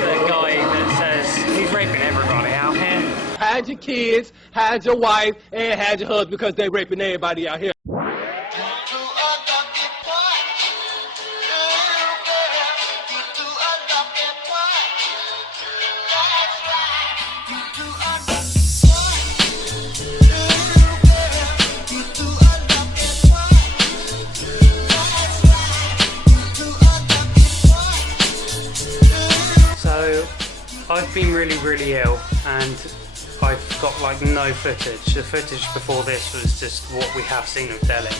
the guy that says he's raping everybody out here. Hide your kids, hide your wife, and hide your husband because they raping everybody out here. I've been really ill and I've got like no footage. The footage before this was just what we have seen of Delhi.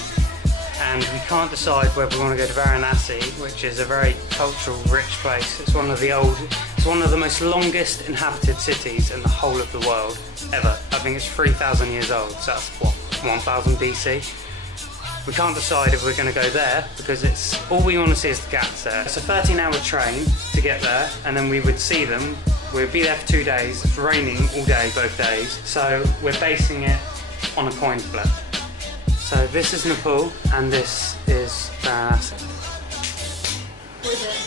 And we can't decide whether we want to go to Varanasi, which is a very cultural, rich place. It's one of the most longest inhabited cities in the whole of the world ever. I think it's 3,000 years old, so that's what, 1000 BC? We can't decide if we're going to go there because it's all we want to see is the Ghats there. It's a 13-hour train to get there, and then we would see them. We'd be there for 2 days. It's raining all day, both days. So we're basing it on a coin flip. So this is Nepal, and this is Varanasi. What is it?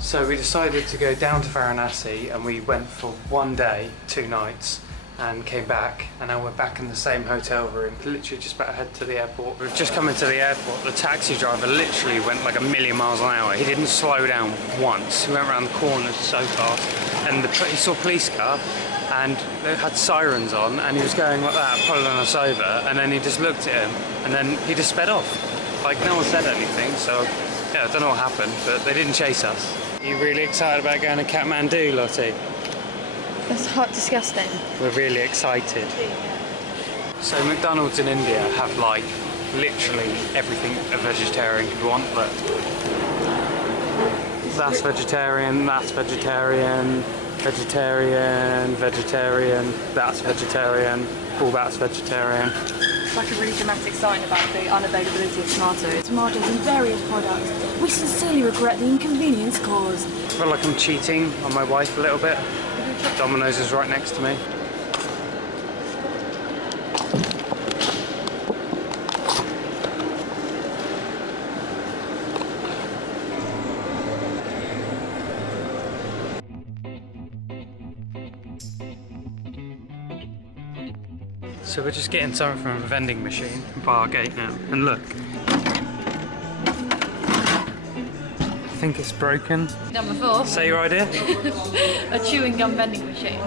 So we decided to go down to Varanasi and we went for 1 day, 2 nights and came back, and now we're back in the same hotel room, literally just about to head to the airport. We've just come into the airport. The taxi driver literally went like 1,000,000 miles an hour. He didn't slow down once. He went around the corners so fast, and he saw a police car and it had sirens on and he was going like that, pulling us over, and then he just looked at him and then he just sped off. Like, no one said anything, so yeah, I don't know what happened, but they didn't chase us. Are you really excited about going to Kathmandu, Lottie? That's hot, disgusting. We're really excited. So McDonald's in India have like literally everything a vegetarian could want, but that's vegetarian, that's vegetarian, vegetarian, vegetarian, that's vegetarian, all that's vegetarian. It's like a really dramatic sign about the unavailability of tomatoes. Tomatoes in various products. We sincerely regret the inconvenience caused. I feel like I'm cheating on my wife a little bit. Domino's is right next to me. So we're just getting something from a vending machine by our gate now, and look. I think it's broken. Number 4. Say your idea. A chewing gum vending machine.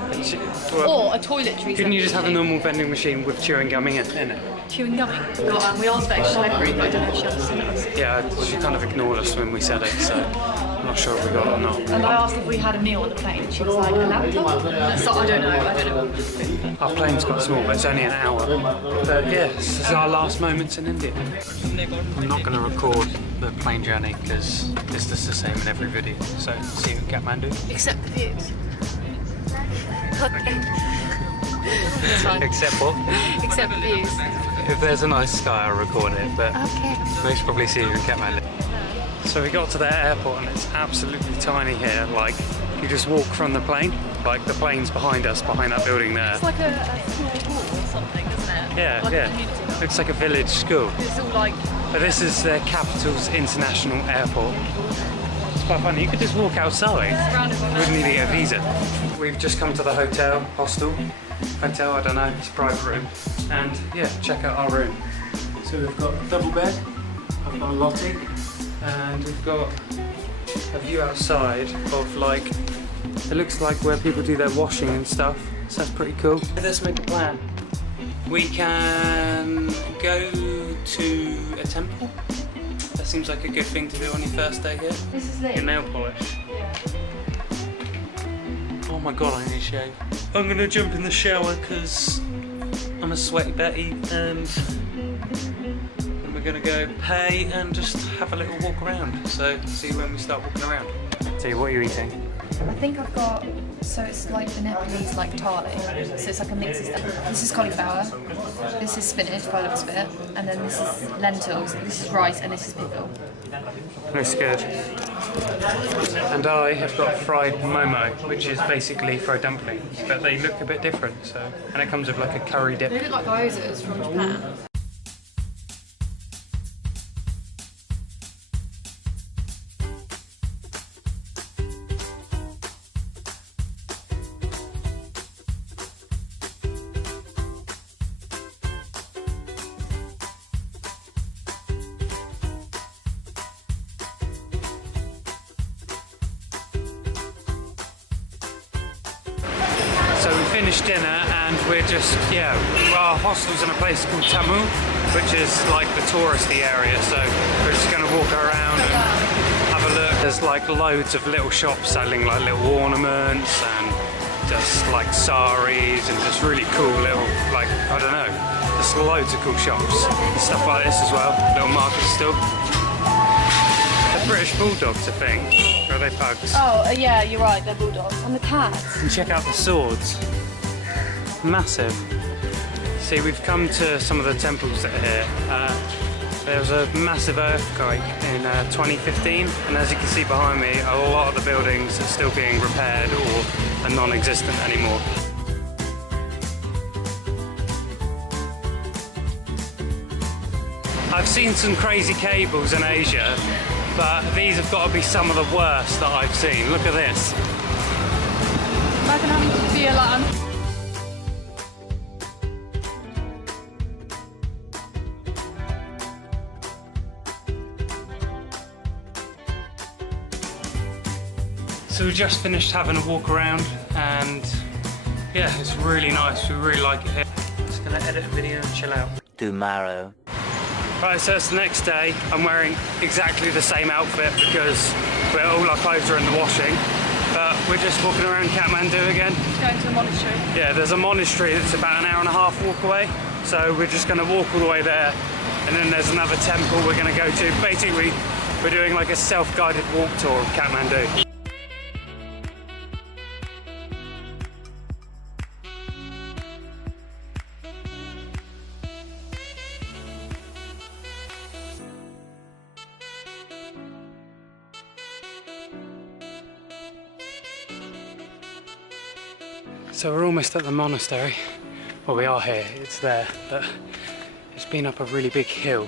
Or a toiletry. Couldn't you just have a normal vending machine with chewing gum in it? Chewing gumming? Well, we asked about delivery, but I don't know if she understood us. Yeah, she kind of ignored us when we said it, so I'm not sure if we got it or not. And I asked if we had a meal on the plane. She was like, a laptop? So I don't know. Our plane's got small, but it's only an hour. But yeah, this is our last moments in India. I'm not going to record the plane journey because it's just the same in every video. So see you in Kathmandu. Except the views. Except what? Except the views. If there's a nice sky, I'll record it, but okay. Most probably see you in Kathmandu. So we got to their airport and it's absolutely tiny here. Like, you just walk from the plane, like the plane's behind us, behind that building there. It's like a small hall or something, isn't it? Yeah, like yeah. Looks like a village school. It's all like... But this is their capital's international airport. It's quite funny, you could just walk outside. You wouldn't need to get a visa. We've just come to the hotel, hotel, I don't know, it's a private room. And yeah, check out our room. So we've got a double bed, I've got a Lottie, and we've got a view outside of like, it looks like where people do their washing and stuff. So that's pretty cool. Let's make a plan. We can go to a temple. That seems like a good thing to do on your first day here. This is Lee. Your nail polish. Yeah. Oh my god, I need to shave. I'm gonna jump in the shower because I'm a sweaty Betty, and we're gonna go pay and just have a little walk around. So see you when we start walking around. So what are you eating? I think I've got, so it's like the Nepalese like thali, so it's like a mix of stuff. This is cauliflower, this is spinach by the looks of it, and then this is lentils, this is rice, and this is pickle. Looks good. And I have got fried momo, which is basically fried dumplings, but they look a bit different, so, and it comes with like a curry dip. They look like gyozas from Japan. So we finished dinner and we're just, our hostel's in a place called Tamu, which is like the touristy area, so we're just going to walk around and have a look. There's like loads of little shops selling like little ornaments and just like saris and just really cool little, like, I don't know, just loads of cool shops. Stuff like this as well, little market still. The British bulldogs, I think. Or are they pugs? Oh, yeah, you're right, they're bulldogs. And the cats. And check out the swords. Massive. See, we've come to some of the temples that are here. There was a massive earthquake in 2015, and as you can see behind me, a lot of the buildings are still being repaired or are non-existent anymore. I've seen some crazy cables in Asia, but these have got to be some of the worst that I've seen. Look at this. Imagine having to be a lamb. So we just finished having a walk around, and yeah, it's really nice. We really like it here. Just gonna edit a video and chill out. Tomorrow. Right, so it's the next day. I'm wearing exactly the same outfit because all our clothes are in the washing. But we're just walking around Kathmandu again. Going to the monastery. Yeah, there's a monastery that's about an hour and a half walk away. So we're just gonna walk all the way there. And then there's another temple we're gonna go to. Basically, we're doing like a self-guided walk tour of Kathmandu. So we're almost at the monastery. Well, we are here, it's there, but it's been up a really big hill.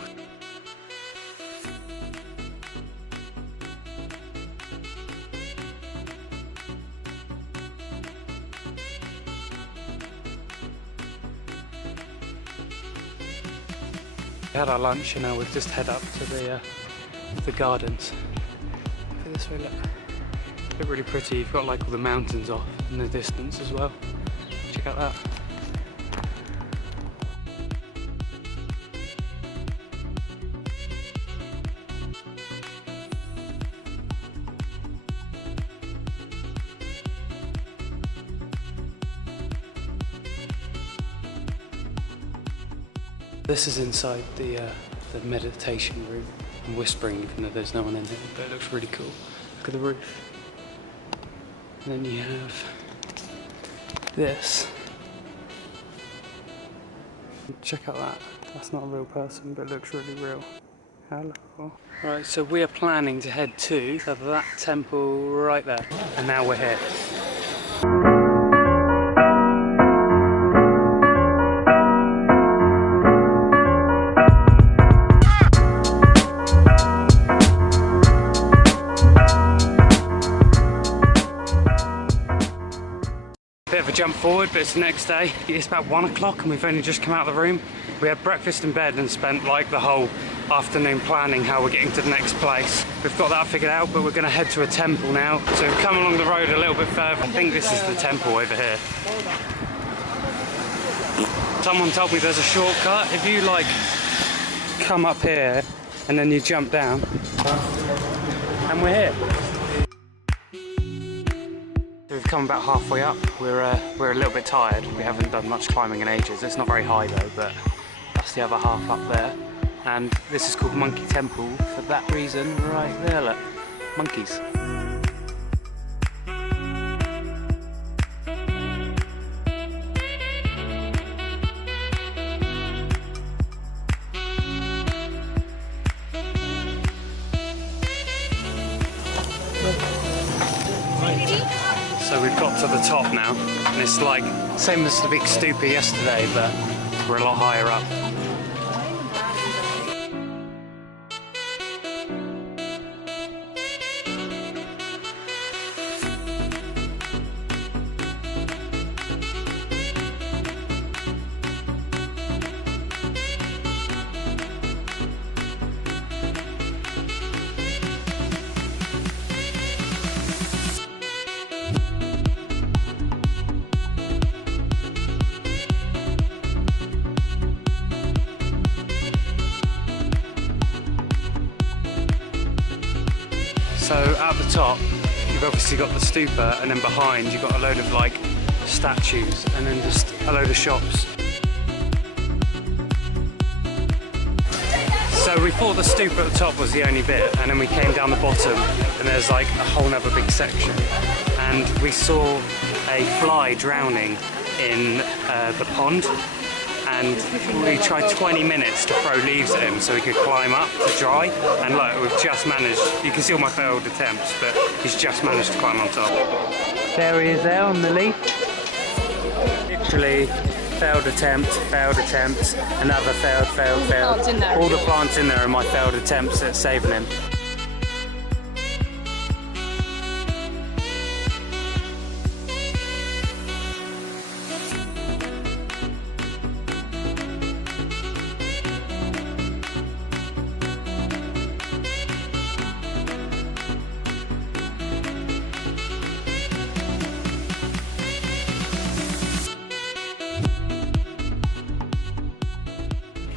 We had our lunch and now we'll just head up to the gardens. Look at this way, look. Look really pretty. You've got like all the mountains off in the distance as well. Check out that. This is inside the meditation room. I'm whispering even though there's no one in here, but it looks really cool. Look at the roof. And then you have this. Check out that. That's not a real person, but it looks really real. Hello. Right, so we are planning to head to that temple right there. And now we're here. Bit of a jump forward, but it's the next day. It's about 1 o'clock and we've only just come out of the room. We had breakfast in bed and spent like the whole afternoon planning how we're getting to the next place. We've got that figured out, but we're going to head to a temple now. So we've come along the road a little bit further. I think this is the temple over here. Someone told me there's a shortcut. If you like come up here and then you jump down, and we're here. So we've come about halfway up. We're a little bit tired. We haven't done much climbing in ages. It's not very high though, but that's the other half up there. And this is called Monkey Temple for that reason right there. Look, monkeys. So we've got to the top now, and it's like same as the big stupa yesterday, but we're a lot higher up. So at the top, you've obviously got the stupa, and then behind you've got a load of like statues, and then just a load of shops. So we thought the stupa at the top was the only bit, and then we came down the bottom, and there's like a whole other big section, and we saw a fly drowning in the pond. And we tried 20 minutes to throw leaves at him so he could climb up to dry. And look, we've just managed, you can see all my failed attempts, but he's just managed to climb on top. There he is there on the leaf. Literally, failed attempt, another failed. All the plants in there are my failed attempts at saving him.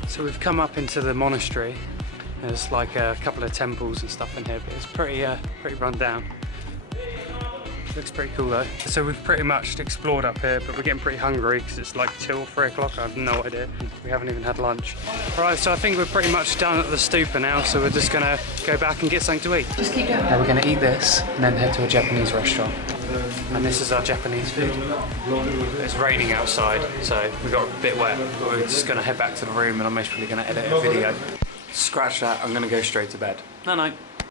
So we've come up into the monastery. There's like a couple of temples and stuff in here, but it's pretty run down. Looks pretty cool though. So we've pretty much explored up here, but we're getting pretty hungry because it's like 2 or 3 o'clock. I have no idea. We haven't even had lunch. Right, so I think we're pretty much done at the stupa now, so we're just gonna go back and get something to eat. Just keep going. Now we're gonna eat this and then head to a Japanese restaurant. And this is our Japanese food. It's raining outside, so we got a bit wet. But we're just gonna head back to the room, and I'm most probably gonna edit a video. Scratch that, I'm gonna go straight to bed. Night night.